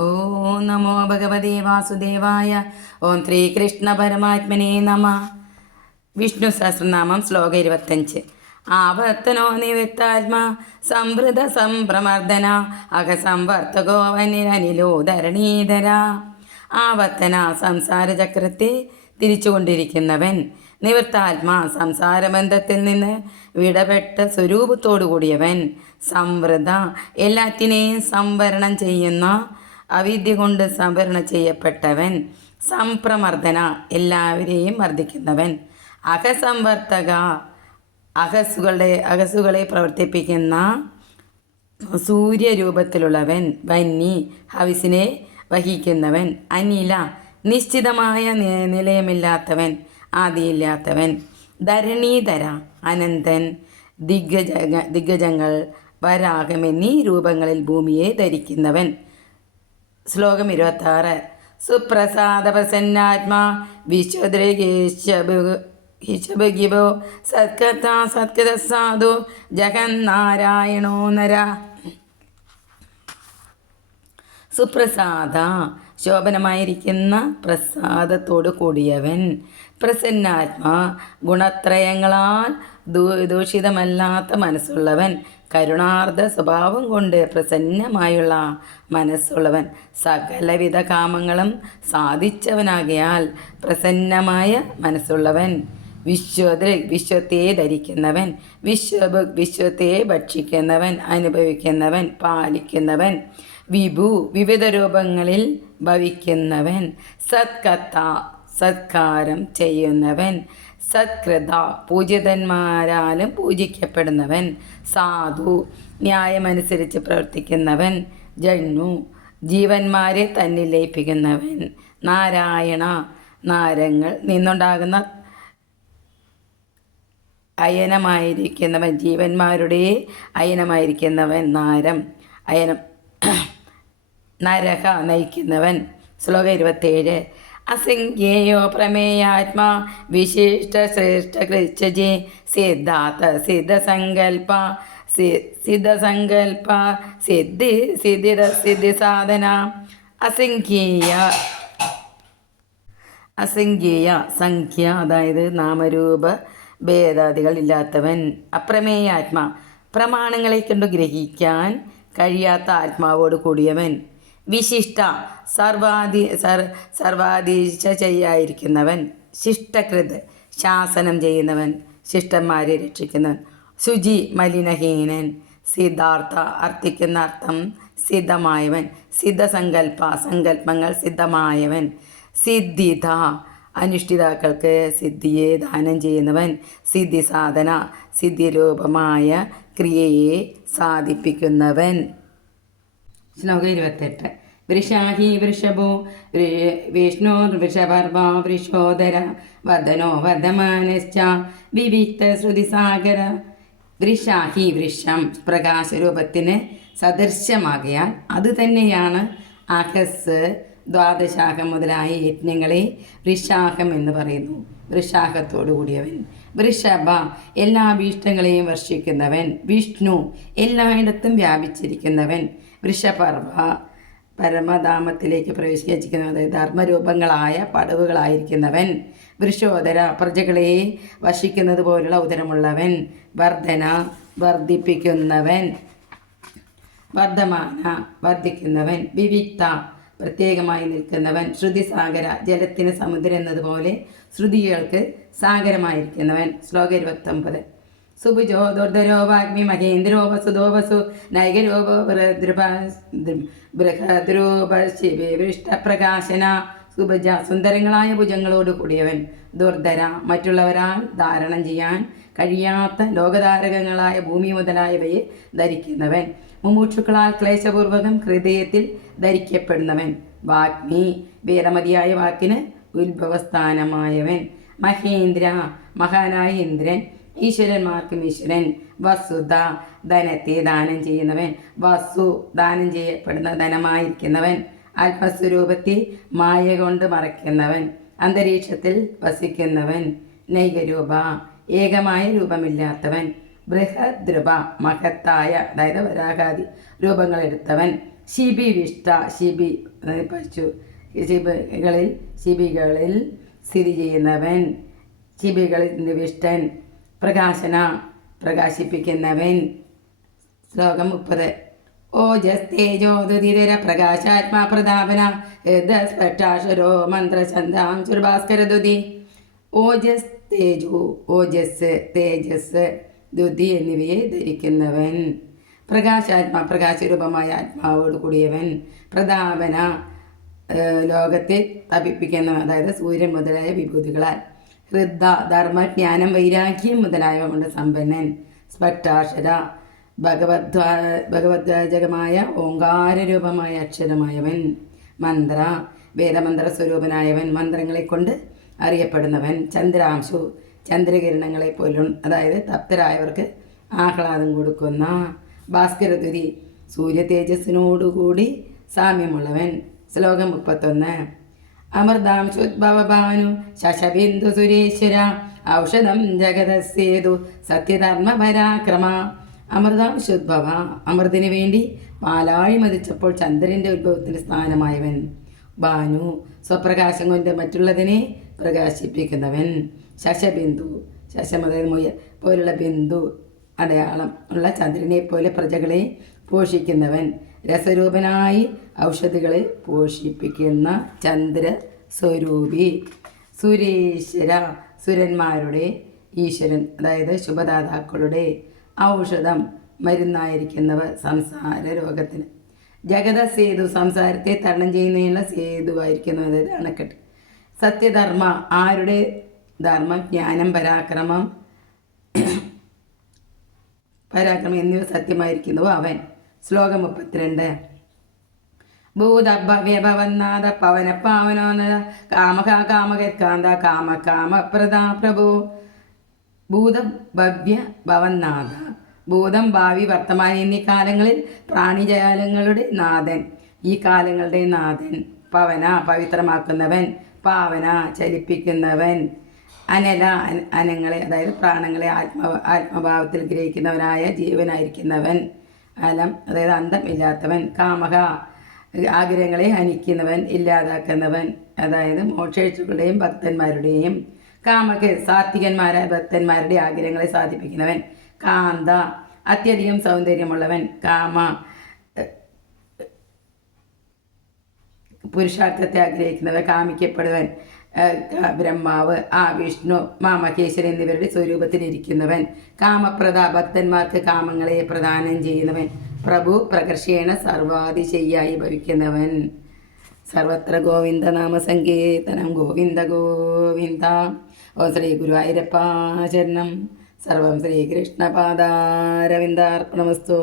ഓം നമോ ഭഗവതേ വാസുദേവായ. ഓം ശ്രീകൃഷ്ണ പരമാത്മനേ നമ. വിഷ്ണു സഹസ്രനാമം ശ്ലോകം 25. ആവർത്തനോ നിവൃത്താത്മാ സംവൃത സംപ്രമർദ്ദന അകസംവർത്തകോ വനിരനിലോധരണീധര. ആവർത്തന സംസാരചക്രത്തെ തിരിച്ചുകൊണ്ടിരിക്കുന്നവൻ. നിവൃത്താത്മാ സംസാരബന്ധത്തിൽ നിന്ന് വിടപെട്ട സ്വരൂപത്തോടു കൂടിയവൻ. സംവൃത എല്ലാറ്റിനെയും സംവരണം ചെയ്യുന്ന അവിദ്യ കൊണ്ട് സംവരണം ചെയ്യപ്പെട്ടവൻ. സംപ്രമർദ്ദന എല്ലാവരെയും മർദ്ദിക്കുന്നവൻ. അകസംവർത്തക അകസുകളെ പ്രവർത്തിപ്പിക്കുന്ന സൂര്യരൂപത്തിലുള്ളവൻ. വന്നി ഹവിസിനെ വഹിക്കുന്നവൻ. അനില നിശ്ചിതമായ നിലയമില്ലാത്തവൻ, ആദിയില്ലാത്തവൻ. ധരണീധര അനന്തൻ. ദിഗ്ഗജങ്ങൾ വരാഹം എന്നീ രൂപങ്ങളിൽ ഭൂമിയെ ധരിക്കുന്നവൻ. ശ്ലോകം 26. സുപ്രസാദ പ്രസന്നാത്മാ വിശ്വദ്രഗേശബോ സത്കഥ സാധു ജഗന്നാരായണോ നര. സുപ്രസാദ ശോഭനമായിരിക്കുന്ന പ്രസാദത്തോടു കൂടിയവൻ. പ്രസന്നാത്മാ ഗുണത്രയങ്ങളാൽ ദൂഷിതമല്ലാത്ത മനസ്സുള്ളവൻ. കരുണാർദ്ദ സ്വഭാവം കൊണ്ട് പ്രസന്നമായുള്ള മനസ്സുള്ളവൻ. സകലവിധ കാമങ്ങളും സാധിച്ചവനാകയാൽ പ്രസന്നമായ മനസ്സുള്ളവൻ. വിശ്വത്തെ ധരിക്കുന്നവൻ. വിശ്വത്തെ ഭക്ഷിക്കുന്നവൻ, അനുഭവിക്കുന്നവൻ, പാലിക്കുന്നവൻ. വിവിധ രൂപങ്ങളിൽ ഭവിക്കുന്നവൻ. സത്കഥ സത്കാരം ചെയ്യുന്നവൻ. സത്കൃത പൂജിതന്മാരാലും പൂജിക്കപ്പെടുന്നവൻ. സാധു ന്യായമനുസരിച്ച് പ്രവർത്തിക്കുന്നവൻ. ജണ്ണു ജീവന്മാരെ തന്നിൽ ലയിപ്പിക്കുന്നവൻ. നാരായണ നാരങ്ങൾ നിന്നുണ്ടാകുന്ന അയനമായിരിക്കുന്നവൻ. ജീവന്മാരുടെ അയനമായിരിക്കുന്നവൻ. നാരം അയനം നരക നയിക്കുന്നവൻ. ശ്ലോകം 27. അസംഖ്യേയോ പ്രമേയാത്മാ വിശിഷ്ട ശ്രേഷ്ഠ കൃച്ഛജേ സിദ്ധാർത്ഥ സിദ്ധസങ്കൽപ്പ സിദ്ധി സാധന. അസംഖ്യേയ സംഖ്യ അതായത് നാമരൂപ ഭേദാദികൾ ഇല്ലാത്തവൻ. അപ്രമേയാത്മാ പ്രമാണങ്ങളെ കൊണ്ട് ഗ്രഹിക്കാൻ കഴിയാത്ത ആത്മാവോട് കൂടിയവൻ. വിശിഷ്ട സർവാധീശയായിരിക്കുന്നവൻ. ശിഷ്ടകൃത് ശാസനം ചെയ്യുന്നവൻ, ശിഷ്ടന്മാരെ രക്ഷിക്കുന്നവൻ. ശുചി മലിനഹീനൻ. സിദ്ധാർത്ഥ അർത്ഥിക്കുന്ന അർത്ഥം സിദ്ധമായവൻ. സിദ്ധസങ്കല്പ സങ്കല്പങ്ങൾ സിദ്ധമായവൻ. സിദ്ധിത അനുഷ്ഠിതാക്കൾക്ക് സിദ്ധിയെ ദാനം ചെയ്യുന്നവൻ. സിദ്ധി സാധന സിദ്ധിരൂപമായ ക്രിയയെ സാധിപ്പിക്കുന്നവൻ. ശ്ലോകം 28. വൃഷാഹി വൃഷഭോ വിഷ്ണുർവൃഷഭർവ വൃഷോദര വദനോ വദമാനശ്ച വിവിക്ത ശ്രുതിസാഗര. വൃഷാഹി വൃഷം പ്രകാശരൂപത്തിന് സദൃശ്യമാകയാൽ അതുതന്നെയാണ് അഹസ് ദ്വാദശാഖം മുതലായ യജ്ഞങ്ങളെ വൃഷാഹം എന്ന് പറയുന്നു. വൃഷാഹത്തോടു കൂടിയവൻ. വൃഷഭ എല്ലാ ഭീഷ്ടങ്ങളെയും വർഷിക്കുന്നവൻ. വിഷ്ണു എല്ലായിടത്തും വ്യാപിച്ചിരിക്കുന്നവൻ. വൃഷപർവ പരമധാമത്തിലേക്ക് പ്രവേശിക്കുന്നവൻ, അതായത് ധർമ്മരൂപങ്ങളായ പടവുകളായിരിക്കുന്നവൻ. വൃഷോദര പ്രജകളെ വശിക്കുന്നത് പോലുള്ള ഉദരമുള്ളവൻ. വർധന വർദ്ധിപ്പിക്കുന്നവൻ. വർദ്ധമാന വർദ്ധിക്കുന്നവൻ. വിവിക്ത പ്രത്യേകമായി നിൽക്കുന്നവൻ. ശ്രുതിസാഗര ജലത്തിന് സമുദ്രം എന്നതുപോലെ ശ്രുതികൾക്ക് സാഗരമായിരിക്കുന്നവൻ. ശ്ലോകം 29. സുഭുജോ ദുർധരോ വാഗ്മി മഹേന്ദ്രോ വസുദോ വസു നൈകരൂപോ ബൃഹദ്രൂപ ശിവൃഷ്ടപ്രകാശന. സുഭജ സുന്ദരങ്ങളായ ഭുജങ്ങളോട് കൂടിയവൻ. ദുർധര മറ്റുള്ളവരാൽ ധാരണം ചെയ്യാൻ കഴിയാത്ത ലോകധാരകങ്ങളായ ഭൂമി മുതലായവയെ ധരിക്കുന്നവൻ. മുമൂക്ഷുക്കളാൽ ക്ലേശപൂർവകം ഹൃദയത്തിൽ ധരിക്കപ്പെടുന്നവൻ. വാഗ്മി വേദമതിയായ വാക്കിന് ഉത്ഭവസ്ഥാനമായവൻ. മഹേന്ദ്ര മഹാനായ ഇന്ദ്രൻ, ഈശ്വരന്മാർക്കും ഈശ്വരൻ. വസുധ ധനത്തെ ദാനം ചെയ്യുന്നവൻ. വസു ദാനം ചെയ്യപ്പെടുന്ന ധനമായിരിക്കുന്നവൻ. ആത്മസ്വരൂപത്തെ മായ കൊണ്ട് മറയ്ക്കുന്നവൻ. അന്തരീക്ഷത്തിൽ വസിക്കുന്നവൻ. നൈകരൂപ ഏകമായ രൂപമില്ലാത്തവൻ. ബൃഹദ്രൂപ മഹത്തായ അതായത് വരാകാദി രൂപങ്ങളെടുത്തവൻ. ശിബിവിഷ്ട, ശിബി പശു, ശിബികളിൽ സ്ഥിതി ചെയ്യുന്നവൻ, ശിബികളിൽ നിവിഷ്ടൻ. പ്രകാശന, പ്രകാശിപ്പിക്കുന്നവൻ. ശ്ലോകം 30. ഓജസ്തേജോദുതിര പ്രകാശാത്മാ പ്രതാപന ഹൃദസ്പട്ടാക്ഷരോ മന്ത്രചന്ദാംശുർഭാസ്കരദുതി. ഓജസ് തേജോ, ഓജസ് തേജസ് ദുതി എന്നിവയെ ധരിക്കുന്നവൻ. പ്രകാശാത്മാ, പ്രകാശരൂപമായ ആത്മാവോട് കൂടിയവൻ. പ്രതാപന, ലോകത്തെ തപിപ്പിക്കുന്ന, അതായത് സൂര്യൻ മുതലായ വിഭൂതികളാൽ. ഹൃദ, ധർമ്മ, ജ്ഞാനം, വൈരാഗ്യം മുതലായവ കൊണ്ട് സമ്പന്നൻ. സ്പട്ടാക്ഷര, ഭഗവദ്വാചകമായ ഓങ്കാരരൂപമായ അക്ഷരമായവൻ. മന്ത്ര, വേദമന്ത്ര സ്വരൂപനായവൻ, മന്ത്രങ്ങളെ കൊണ്ട് അറിയപ്പെടുന്നവൻ. ചന്ദ്രാംശു, ചന്ദ്രകിരണങ്ങളെ പോലും, അതായത് തപ്തരായവർക്ക് ആഹ്ലാദം കൊടുക്കുന്ന. ഭാസ്കരതുരി, സൂര്യ തേജസ്സിനോടുകൂടി സാമ്യമുള്ളവൻ. ശ്ലോകം 31. അമൃതാംശുദ്ഭവഭാനു ശശബിന്ദു സുരേശ്വര ഔഷധം ജഗതസേതു സത്യധർമ്മ പരാക്രമ. അമൃതാംശുദ്ഭവ, അമൃതിനു വേണ്ടി പാലാഴി മതിച്ചപ്പോൾ ചന്ദ്രൻ്റെ ഉദ്ഭവത്തിന് സ്ഥാനമായവൻ. ഭാനു, സ്വപ്രകാശം കൊണ്ട് മറ്റുള്ളതിനെ പ്രകാശിപ്പിക്കുന്നവൻ. ശശബിന്ദു, ശശമത പോലുള്ള ബിന്ദു അടയാളം ഉള്ള ചന്ദ്രനെ പോലെ പ്രജകളെ പോഷിക്കുന്നവൻ. രസരൂപനായി ഔഷധികളെ പോഷിപ്പിക്കുന്ന ചന്ദ്ര സ്വരൂപി. സുരേശ്വര, സുരന്മാരുടെ ഈശ്വരൻ, അതായത് ശുഭദാതാക്കളുടെ ഔഷധം, മരുന്നായിരിക്കുന്നവർ സംസാര രോഗത്തിന്. ജഗതസേതു, സംസാരത്തെ തരണം ചെയ്യുന്നതിനുള്ള സേതുവായിരിക്കുന്നത്, അതായത് അണക്കെട്ട്. സത്യധർമ്മ, ആരുടെ ധർമ്മം, ജ്ഞാനം, പരാക്രമം എന്നിവ സത്യമായിരിക്കുന്നുവോ അവൻ. ശ്ലോകം 32. ഭൂതഭവ്യഭവന്നാഥ പവന പാവനോന്നത കാമക കാമകാന്ത കാമ കാമപ്രദാ പ്രഭു. ഭൂതം ഭവ്യ ഭവന്നാഥ, ഭൂതം, ഭാവി, വർത്തമാനം എന്നീ കാലങ്ങളിൽ പ്രാണിജാലങ്ങളുടെ നാഥൻ, ഈ കാലങ്ങളുടെ നാഥൻ. പവന, പവിത്രമാക്കുന്നവൻ. പാവന, ചലിപ്പിക്കുന്നവൻ. അനല, അനങ്ങളെ, അതായത് പ്രാണങ്ങളെ ആത്മഭാവത്തിൽ ഗ്രഹിക്കുന്നവനായ ജീവനായിരിക്കുന്നവൻ. അലം, അതായത് അന്തം ഇല്ലാത്തവൻ. കാമക, ആഗ്രഹങ്ങളെ ഹനിക്കുന്നവൻ, ഇല്ലാതാക്കുന്നവൻ, അതായത് മോക്ഷേക്ഷകളുടെയും ഭക്തന്മാരുടെയും. കാമക, സാത്വികന്മാരായ ഭക്തന്മാരുടെ ആഗ്രഹങ്ങളെ സാധിപ്പിക്കുന്നവൻ. കാന്ത, അത്യധികം സൗന്ദര്യമുള്ളവൻ. കാമ, പുരുഷാർത്ഥത്തെ ആഗ്രഹിക്കുന്നവൻ, കാമിക്കപ്പെടുവൻ. ബ്രഹ്മാവ്, വിഷ്ണു, മഹേശ്വരൻ എന്നിവരുടെ സ്വരൂപത്തിലിരിക്കുന്നവൻ. കാമപ്രദ, ഭക്തന്മാർക്ക് കാമങ്ങളെ പ്രദാനം ചെയ്യുന്നവൻ. പ്രഭു, പ്രകർഷേണ സർവാതിശയ്യായി ഭവിക്കുന്നവൻ. സർവത്ര ഗോവിന്ദ നാമസങ്കീർത്തനം. ഗോവിന്ദ ഗോവിന്ദ. ഓം ശ്രീ ഗുരുവായൂരപ്പ ശരണം. സർവം ശ്രീകൃഷ്ണപാദാരവിന്ദാർപ്പണമസ്തു.